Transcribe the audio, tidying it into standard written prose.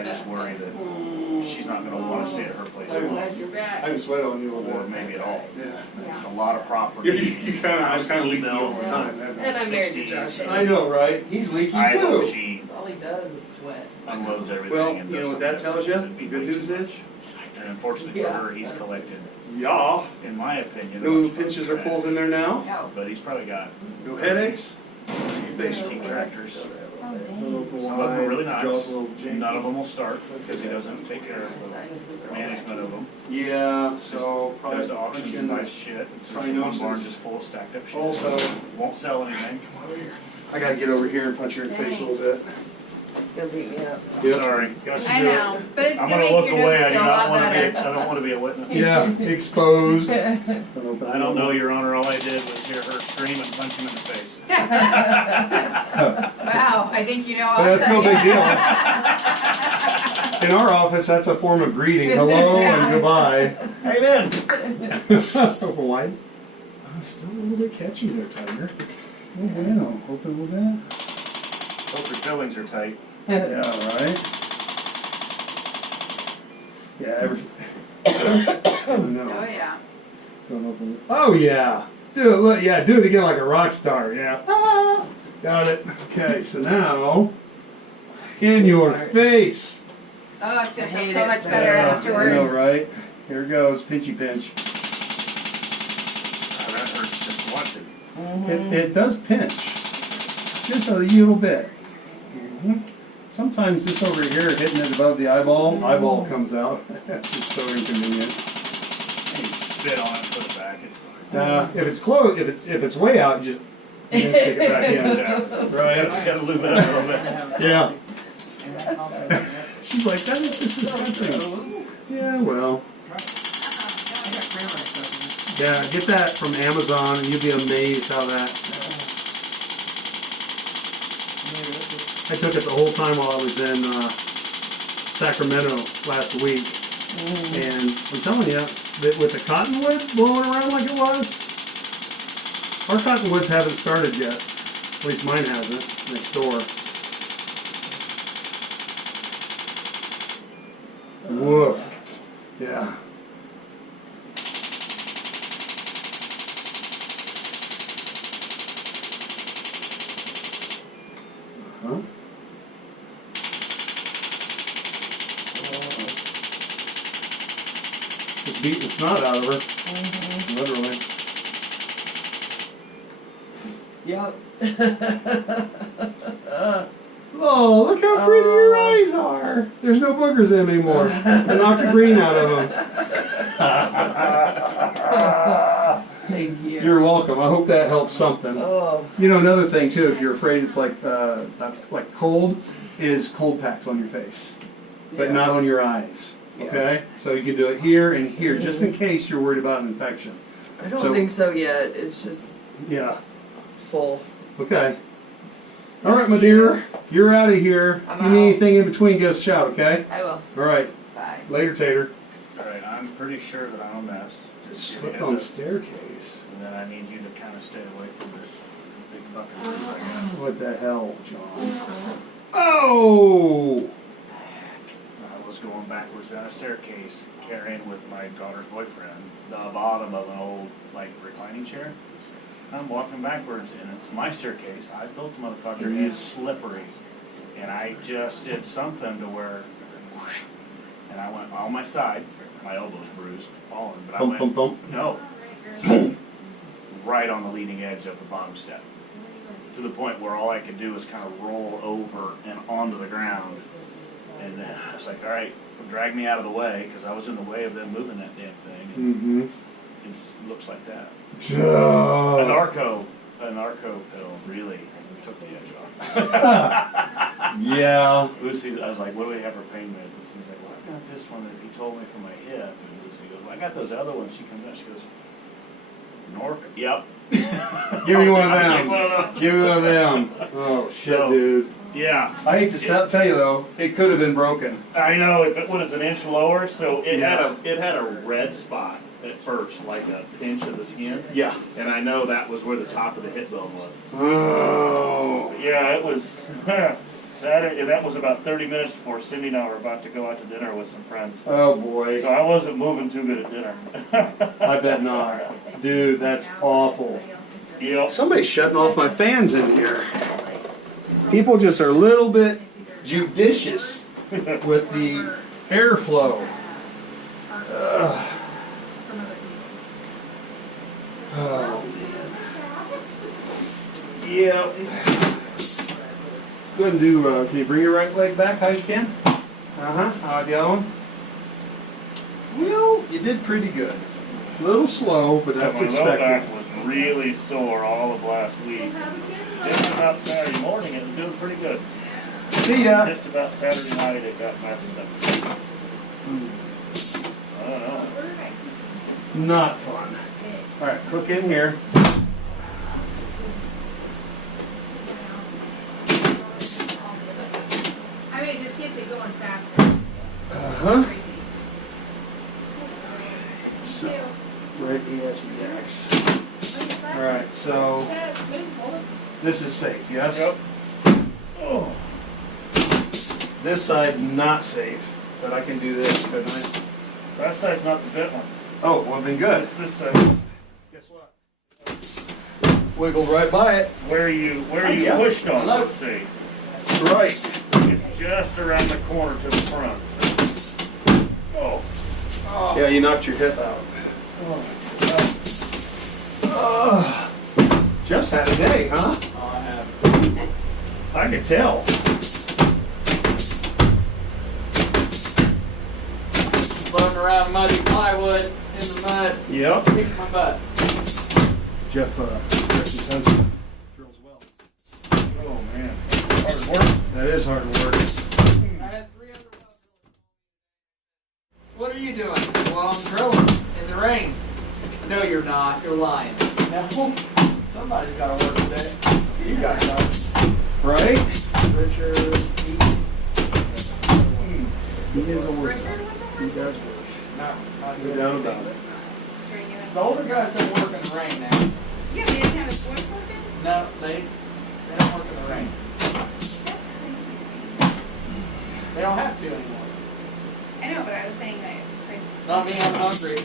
I just worry that she's not going to want to stay at her place. Glad you're back. I can sweat on you a little Or bit. maybe at all. Yeah. It's a lot of property. I was kind of leaky all the time. And I'm married to Josh. I know, right? He's leaky I hope too. she All he does is sweat. unloads everything. Well, and you does know what that something tells you? that'd be The good way news too is, much. And unfortunately for her, he's collected, yeah. in my opinion, a No bunch of pinches or trash. pulls in there now. No. But he's probably got No headaches. 15 tractors. Oh, A dang. little Some of them are really jaw's nice. a little janky. None of them will start because he doesn't take care of the management of them. Yeah, so probably Goes to auctions and buys shit. There's one barn Cyanosis. just full of stacked up shit. Also, Won't sell anything. Come over here. I gotta get over here and punch her in the face a little bit. It's gonna beat me up. Yep. Sorry. Got to I do it. know, but it's I'm gonna gonna make look your away. nose I do feel a not lot want to be. better. I don't want to be a witness. Yeah, exposed. I don't know, Your Honor. All I did was hear her scream and punch him in the face. Wow, I think you know all But that's no big deal. that. In our office, that's a form of greeting. Hello and goodbye. Hey, man. Why? Still a little bit catchy there, Tiger. Oh, bueno. Open a little bit. Hope your fillings are tight. Yeah, right. Yeah, every. Oh No. yeah. Don't open it. Oh yeah. Do it. Look. Yeah. Do it again like a rock star. Yeah. Ah, got it. Okay. So now, in your face. Oh, it's gonna I feel hate so it. much better Yeah, afterwards. I know, right? Here it goes. Pinchy pinch. That hurts just watching. It does pinch. Just a little bit. Sometimes this over here, hitting it above the eyeball comes out. That's just so inconvenient. You spit on it, put it back. It's fine. If it's close, if it's way out, just stick it back in. Right. Just gotta lube it up a little bit. Yeah. She's like, that is just disgusting. Yeah, well. Yeah, get that from Amazon and you'll be amazed how that. I took it the whole time while I was in Sacramento last week. And I'm telling you, that with the cottonwood blowing around like it was, our cottonwoods haven't started yet. At least mine hasn't, next door. Woof. Yeah. Huh? Just beating the snot out of her. Literally. Yep. Oh, look how pretty your eyes are. There's no boogers in them anymore. I knocked the green out of them. Thank you. You're welcome. I hope that helps something. Oh. You know, another thing too, if you're afraid it's like cold, is cold packs on your face, but Yeah. not on your eyes. Okay, so you can do it here and here, just in case you're worried about an infection. I don't So- think so yet. It's just Yeah. full. Okay. All right, my dear, you're out of here. I'm If you need out. anything in between, give us a shout. Okay. I will. All right. Bye. Later, Tater. Alright, I'm pretty sure that I'm a mess. Just Slipped give me on a the heads up. staircase. And then I need you to kind of stay away from this big fucking tree I got. What the hell, John? Oh! I was going backwards down a staircase, carrying with my daughter's boyfriend the bottom of an old, like, reclining chair. I'm walking backwards, and it's my staircase. I built the motherfucker, and it's slippery. And I just did something to where, whoosh, and I went on my side. My elbow's bruised, falling, but I Thump, went, thump, thump. no, right on the leading edge of the bottom step. To the point where all I could do was kind of roll over and onto the ground. And then I was like, all right, drag me out of the way, because I was in the way of them moving that damn thing. And Mm-hmm. it looks like that. A Oh. narco pill really took the edge off. Yeah. Lucy, I was like, what do we have for pain meds? And she's like, well, I've got this one that he told me for my hip. And Lucy goes, well, I got those other ones. She comes out, she goes, Norco? Yep. Give me one of I'll take them. one of those. Give me one of them. Oh, shit, So- dude. Yeah. I hate to tell you, though, it could have been broken. I know, if it was an inch lower, so it Yeah. had a red spot at first, like a pinch of the skin. Yeah. And I know that was where the top of the hip bone was. Oh. Yeah, it was. Saturday, that was about 30 minutes before Cindy and I were about to go out to dinner with some friends. Oh boy. So I wasn't moving too good at dinner. I bet not. Dude, that's awful. Yep. Somebody's shutting off my fans in here. People just are a little bit judicious with the airflow. Ugh. Oh, man. Yep. Go ahead and do, can you bring your right leg back high as you can? Uh-huh. How about the other one? Well, you did pretty good. A little slow, but that's My low back expected. was really sore all of last week. Just about Saturday morning, it was doing pretty good. See ya. Just about Saturday night, it got messed up. I don't know. Not fun. All right, hook in here. I mean, it just gets it going faster. Uh-huh. Crazy. So, right ESEX. All right, so this is safe, yes? Yep. Oh. This side not safe, but I can do this, couldn't I? That side's not the bit one. Oh, well then good. This side is. Guess what? Wiggle right by it. Where you Yeah. pushed on, Hello. let's see. That's right. It's just around the corner to the front. Oh. Yeah, you knocked your hip out. Jeff's had a day, huh? I have. I could tell. Floating around muddy plywood in the mud, Yep. kicking my butt. Jeff, Chris's husband, drills wells. Oh man. Hard work. That is hard work. I had 3 other wells. What are you doing? Well, I'm drilling in the rain. No, you're not. You're lying. No. Somebody's got to work today. You guys are. Right? Richard, Ethan. He is a worker. Richard, what's He that? does work. No, not No good. doubt about it. The older guys don't work in the rain now. Yeah, they didn't have his voice working? No, they don't work in the rain. That's crazy. They don't have to anymore. I know, but I was saying that it's crazy. Not me, I'm hungry.